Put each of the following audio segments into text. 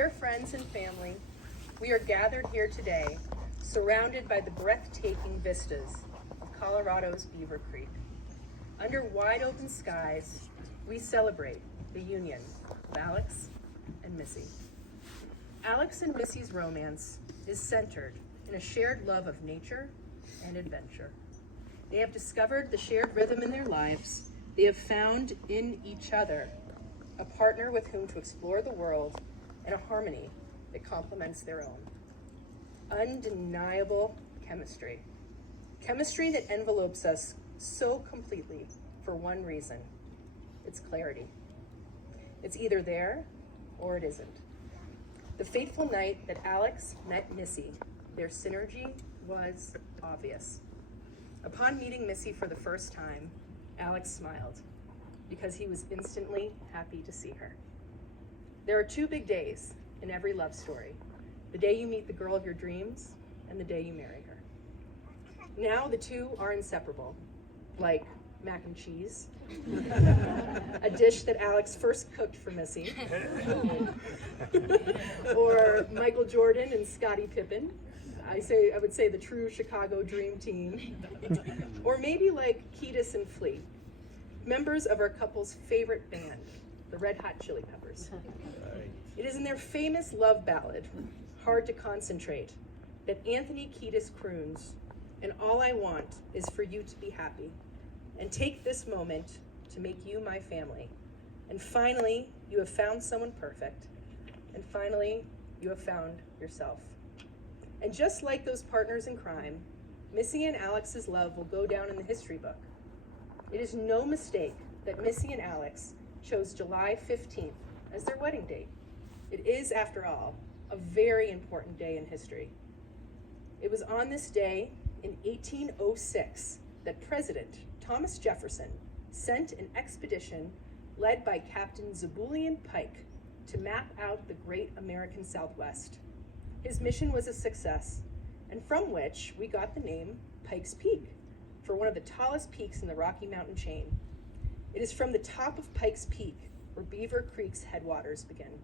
Dear friends and family, we are gathered here today, surrounded by the breathtaking vistas of Colorado's Beaver Creek. Under wide open skies, we celebrate the union of Alex and Missy. Alex and Missy's romance is centered in a shared love of nature and adventure. They have discovered the shared rhythm in their lives. They have found in each other a partner with whom to explore the world and a harmony that complements their own. Undeniable chemistry. Chemistry that envelopes us so completely for one reason. It's clarity. It's either there or it isn't. The fateful night that Alex met Missy, their synergy was obvious. Upon meeting Missy for the first time, Alex smiled because he was instantly happy to see her. There are two big days in every love story: the day you meet the girl of your dreams and the day you marry her. Now the two are inseparable, like mac and cheese, a dish that Alex first cooked for Missy, or Michael Jordan and Scottie Pippen. I would say the true Chicago dream team. Or maybe like Kiedis and Flea, members of our couple's favorite band, the Red Hot Chili Peppers. It is in their famous love ballad, Hard to Concentrate, that Anthony Kiedis croons, "And all I want is for you to be happy, and take this moment to make you my family. And finally, you have found someone perfect. And finally, you have found yourself." And just like those partners in crime, Missy and Alex's love will go down in the history book. It is no mistake that Missy and Alex chose July 15th as their wedding date. It is, after all, a very important day in history. It was on this day in 1806 that President Thomas Jefferson sent an expedition led by Captain Zebulon Pike to map out the great American Southwest. His mission was a success, and from which we got the name Pikes Peak, for one of the tallest peaks in the Rocky Mountain chain. It is from the top of Pikes Peak where Beaver Creek's headwaters begin.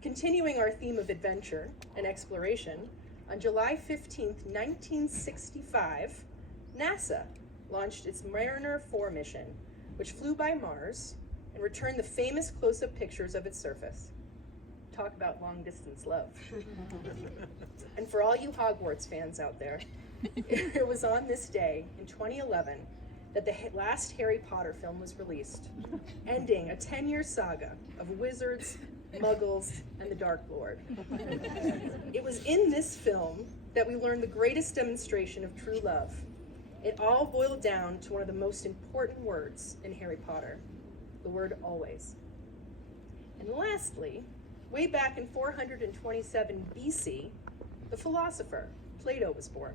Continuing our theme of adventure and exploration, on July 15th, 1965, NASA launched its Mariner 4 mission, which flew by Mars and returned the famous close-up pictures of its surface. Talk about long-distance love. And for all you Hogwarts fans out there, it was on this day in 2011 that the last Harry Potter film was released, ending a 10-year saga of wizards, muggles, and the Dark Lord. It was in this film that we learned the greatest demonstration of true love. It all boiled down to one of the most important words in Harry Potter, the word always. And lastly, way back in 427 BC, the philosopher Plato was born.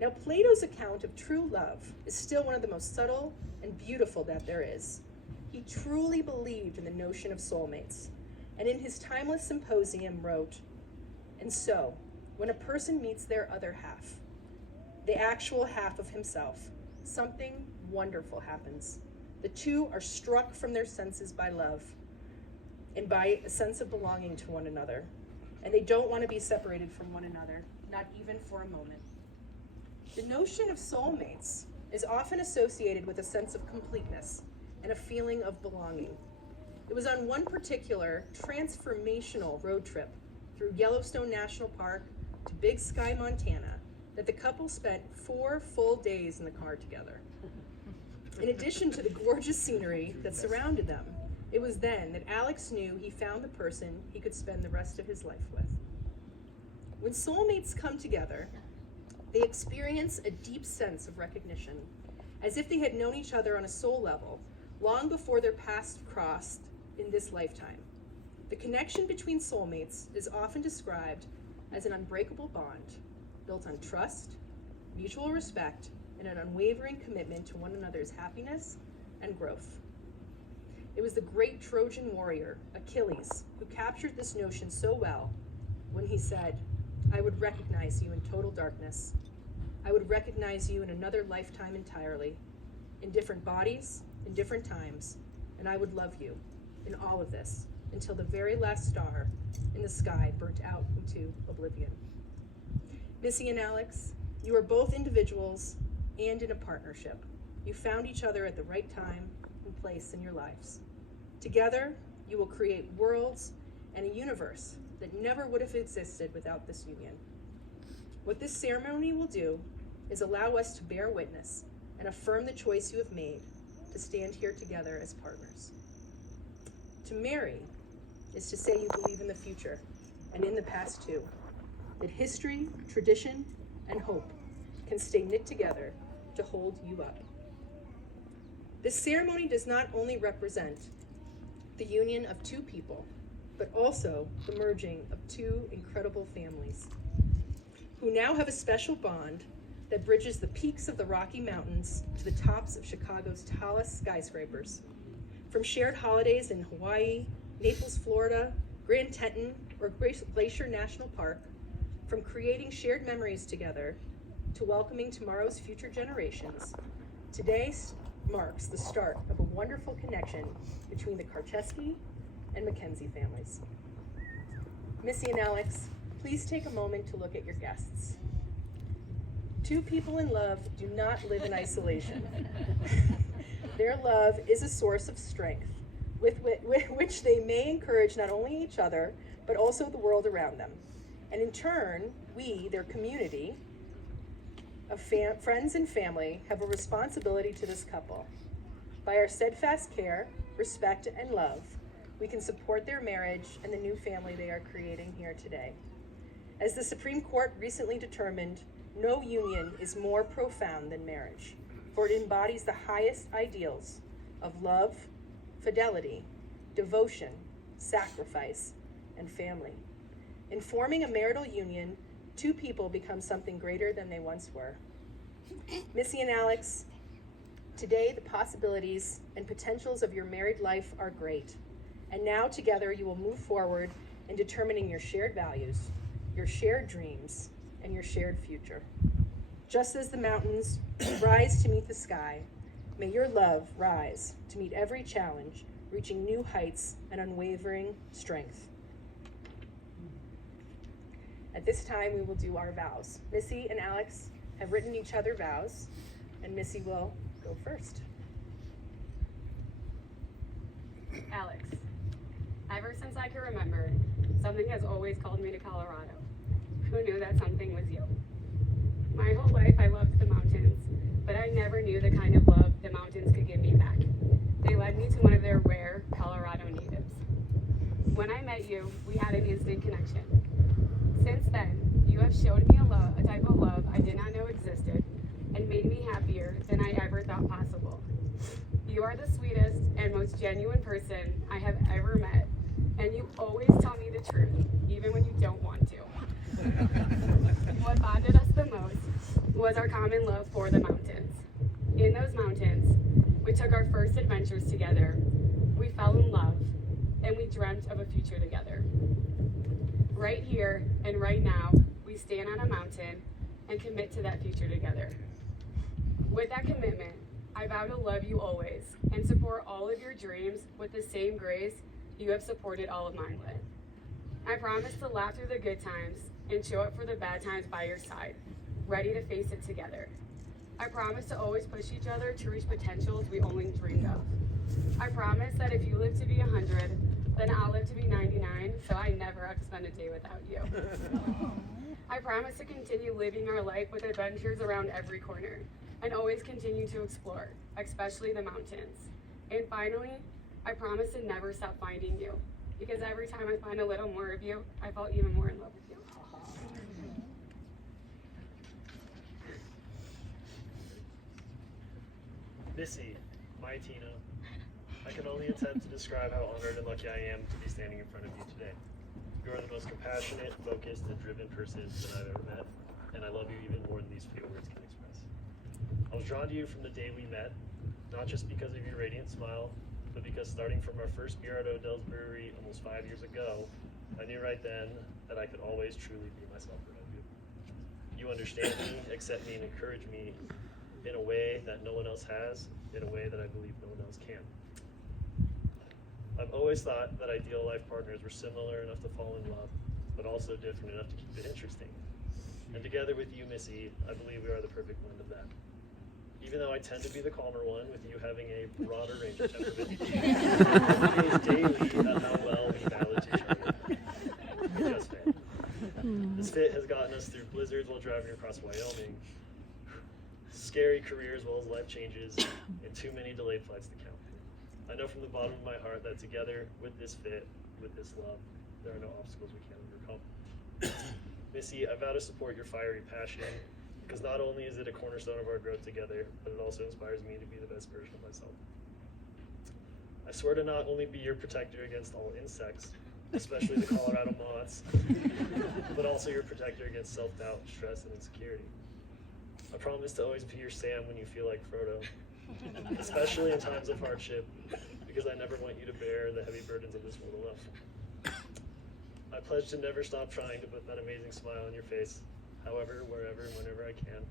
Now, Plato's account of true love is still one of the most subtle and beautiful that there is. He truly believed in the notion of soulmates, and in his timeless symposium wrote, "And so, when a person meets their other half, the actual half of himself, something wonderful happens. The two are struck from their senses by love and by a sense of belonging to one another, and they don't want to be separated from one another, not even for a moment." The notion of soulmates is often associated with a sense of completeness and a feeling of belonging. It was on one particular transformational road trip through Yellowstone National Park to Big Sky, Montana, that the couple spent 4 full days in the car together. In addition to the gorgeous scenery that surrounded them, it was then that Alex knew he found the person he could spend the rest of his life with. When soulmates come together, they experience a deep sense of recognition, as if they had known each other on a soul level long before their paths crossed in this lifetime. The connection between soulmates is often described as an unbreakable bond built on trust, mutual respect, and an unwavering commitment to one another's happiness and growth. It was the great Trojan warrior, Achilles, who captured this notion so well when he said, "I would recognize you in total darkness. I would recognize you in another lifetime entirely, in different bodies, in different times, and I would love you in all of this, until the very last star in the sky burnt out into oblivion. Missy and Alex, you are both individuals and in a partnership. You found each other at the right time and place in your lives. Together, you will create worlds and a universe that never would have existed without this union. What this ceremony will do is allow us to bear witness and affirm the choice you have made to stand here together as partners. To marry is to say you believe in the future and in the past too, that history, tradition, and hope can stay knit together to hold you up. This ceremony does not only represent the union of two people, but also the merging of two incredible families who now have a special bond that bridges the peaks of the Rocky Mountains to the tops of Chicago's tallest skyscrapers. From shared holidays in Hawaii, Naples, Florida, Grand Teton, or Glacier National Park, from creating shared memories together to welcoming tomorrow's future generations, today marks the start of a wonderful connection between the Karcheski and Mackenzie families. Missy and Alex, please take a moment to look at your guests. Two people in love do not live in isolation. Their love is a source of strength with which they may encourage not only each other, but also the world around them. And in turn, we, their community of friends and family, have a responsibility to this couple. By our steadfast care, respect, and love, we can support their marriage and the new family they are creating here today. As the Supreme Court recently determined, no union is more profound than marriage, for it embodies the highest ideals of love, fidelity, devotion, sacrifice, and family. In forming a marital union, two people become something greater than they once were. Missy and Alex, today the possibilities and potentials of your married life are great. And now together you will move forward in determining your shared values, your shared dreams, and your shared future. Just as the mountains rise to meet the sky, may your love rise to meet every challenge, reaching new heights and unwavering strength. At this time, we will do our vows. Missy and Alex have written each other vows, and Missy will go first. Alex, ever since I can remember, something has always called me to Colorado. Who knew that something was you? My whole life I loved the mountains, but I never knew the kind of love the mountains could give me back. They led me to one of their rare Colorado natives. When I met you, we had an instant connection. Since then, you have showed me a type of love I did not know existed and made me happier than I ever thought possible. You are the sweetest and most genuine person I have ever met, and you always tell me the truth, even when you don't want to. What bonded us the most was our common love for the mountains. In those mountains, we took our first adventures together, we fell in love, and we dreamt of a future together. Right here and right now, we stand on a mountain and commit to that future together. With that commitment, I vow to love you always and support all of your dreams with the same grace you have supported all of mine with. I promise to laugh through the good times and show up for the bad times by your side, ready to face it together. I promise to always push each other to reach potentials we only dreamed of. I promise that if you live to be 100, then I'll live to be 99, so I never have to spend a day without you. I promise to continue living our life with adventures around every corner, and always continue to explore, especially the mountains. And finally, I promise to never stop finding you, because every time I find a little more of you, I fall even more in love with you. Missy, my Tina, I can only attempt to describe how honored and lucky I am to be standing in front of you today. You are the most compassionate, focused, and driven person that I've ever met, and I love you even more than these few words can express. I was drawn to you from the day we met, not just because of your radiant smile, but because starting from our first beer at Odell's Brewery almost 5 years ago, I knew right then that I could always truly be myself around you. You understand me, accept me, and encourage me in a way that no one else has, in a way that I believe no one else can. I've always thought that ideal life partners were similar enough to fall in love, but also different enough to keep it interesting. And together with you, Missy, I believe we are the perfect blend of that. Even though I tend to be the calmer one, with you having a broader range of temperament, I'm amazed daily at how well we balance each other. We just fit. This fit has gotten us through blizzards while driving across Wyoming, scary careers as well as life changes, and too many delayed flights to count. I know from the bottom of my heart that together, with this fit, with this love, there are no obstacles we can't overcome. Missy, I vow to support your fiery passion, because not only is it a cornerstone of our growth together, but it also inspires me to be the best version of myself. I swear to not only be your protector against all insects, especially the Colorado moths, but also your protector against self-doubt, stress, and insecurity. I promise to always be your Sam when you feel like Frodo, especially in times of hardship, because I never want you to bear the heavy burdens of this world alone. I pledge to never stop trying to put that amazing smile on your face, however, wherever, and whenever I can.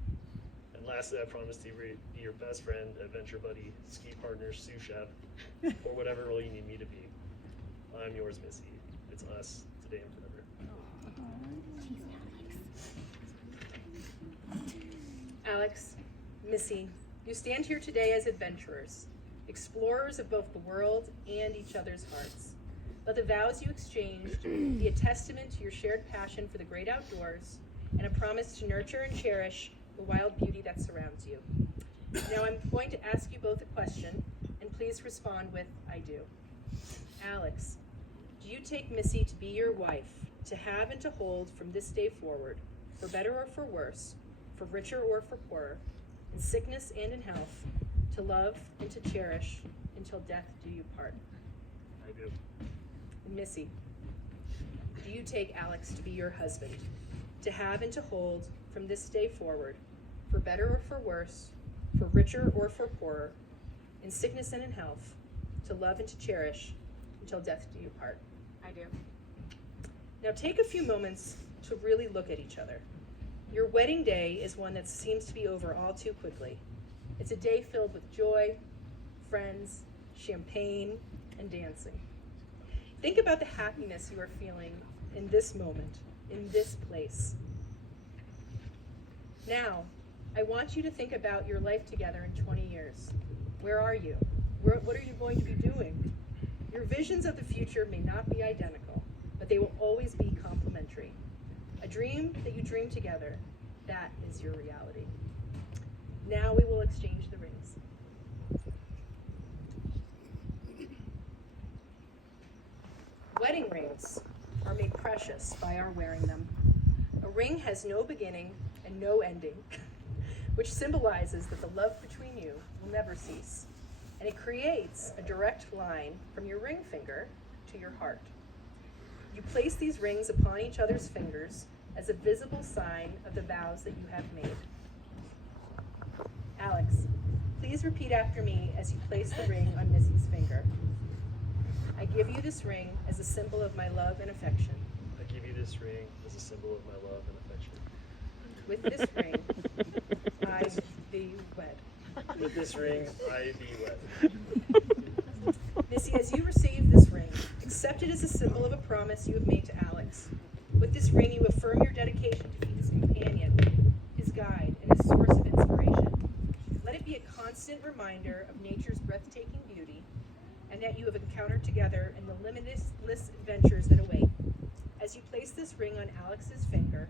And lastly, I promise to be your best friend, adventure buddy, ski partner, sous chef, or whatever role you need me to be. I'm yours, Missy. It's us, today and forever. Alex, Missy, you stand here today as adventurers, explorers of both the world and each other's hearts. Let the vows you exchanged be a testament to your shared passion for the great outdoors and a promise to nurture and cherish the wild beauty that surrounds you. Now I'm going to ask you both a question, and please respond with, I do. Alex, do you take Missy to be your wife, to have and to hold from this day forward, for better or for worse, for richer or for poorer, in sickness and in health, to love and to cherish until death do you part? I do. Missy, do you take Alex to be your husband, to have and to hold from this day forward, for better or for worse, for richer or for poorer, in sickness and in health, to love and to cherish until death do you part? I do. Now take a few moments to really look at each other. Your wedding day is one that seems to be over all too quickly. It's a day filled with joy, friends, champagne, and dancing. Think about the happiness you are feeling in this moment, in this place. Now, I want you to think about your life together in 20 years. Where are you? What are you going to be doing? Your visions of the future may not be identical, but they will always be complementary. A dream that you dream together, that is your reality. Now we will exchange the rings. Wedding rings are made precious by our wearing them. A ring has no beginning and no ending, which symbolizes that the love between you will never cease. And it creates a direct line from your ring finger to your heart. You place these rings upon each other's fingers as a visible sign of the vows that you have made. Alex, please repeat after me as you place the ring on Missy's finger. I give you this ring as a symbol of my love and affection. I give you this ring as a symbol of my love and affection. With this ring, I thee wed. With this ring, I thee wed. Missy, as you receive this ring, accept it as a symbol of a promise you have made to Alex. With this ring, you affirm your dedication to be his companion, his guide, and his source of inspiration. Let it be a constant reminder of nature's breathtaking beauty, and that you have encountered together in the limitless adventures that await. As you place this ring on Alex's finger,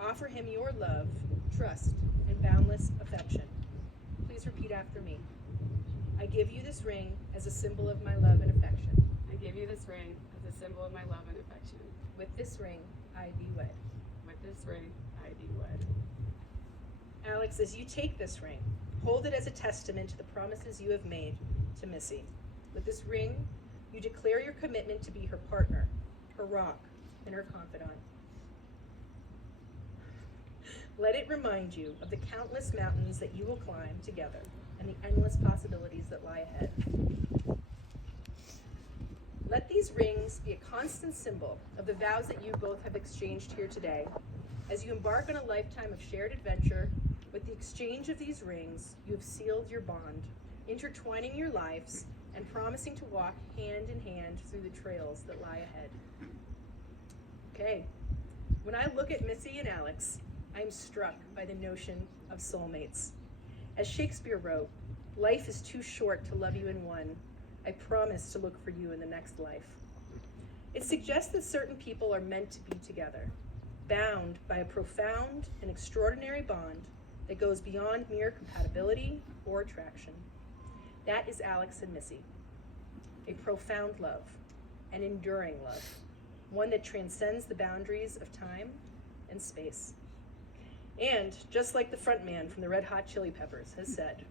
offer him your love, trust, and boundless affection. Please repeat after me. I give you this ring as a symbol of my love and affection. I give you this ring as a symbol of my love and affection. With this ring, I thee wed. With this ring, I thee wed. Alex, as you take this ring, hold it as a testament to the promises you have made to Missy. With this ring, you declare your commitment to be her partner, her rock, and her confidant. Let it remind you of the countless mountains that you will climb together and the endless possibilities that lie ahead. Let these rings be a constant symbol of the vows that you both have exchanged here today. As you embark on a lifetime of shared adventure, with the exchange of these rings, you have sealed your bond, intertwining your lives and promising to walk hand in hand through the trails that lie ahead. Okay, when I look at Missy and Alex, I'm struck by the notion of soulmates. As Shakespeare wrote, life is too short to love you in one. I promise to look for you in the next life. It suggests that certain people are meant to be together, bound by a profound and extraordinary bond that goes beyond mere compatibility or attraction. That is Alex and Missy. A profound love, an enduring love, one that transcends the boundaries of time and space. And just like the front man from the Red Hot Chili Peppers has said,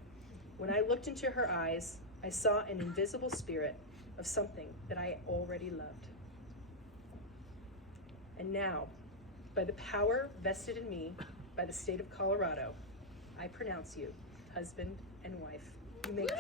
when I looked into her eyes, I saw an invisible spirit of something that I already loved. And now, by the power vested in me by the state of Colorado, I pronounce you husband and wife. You may kiss.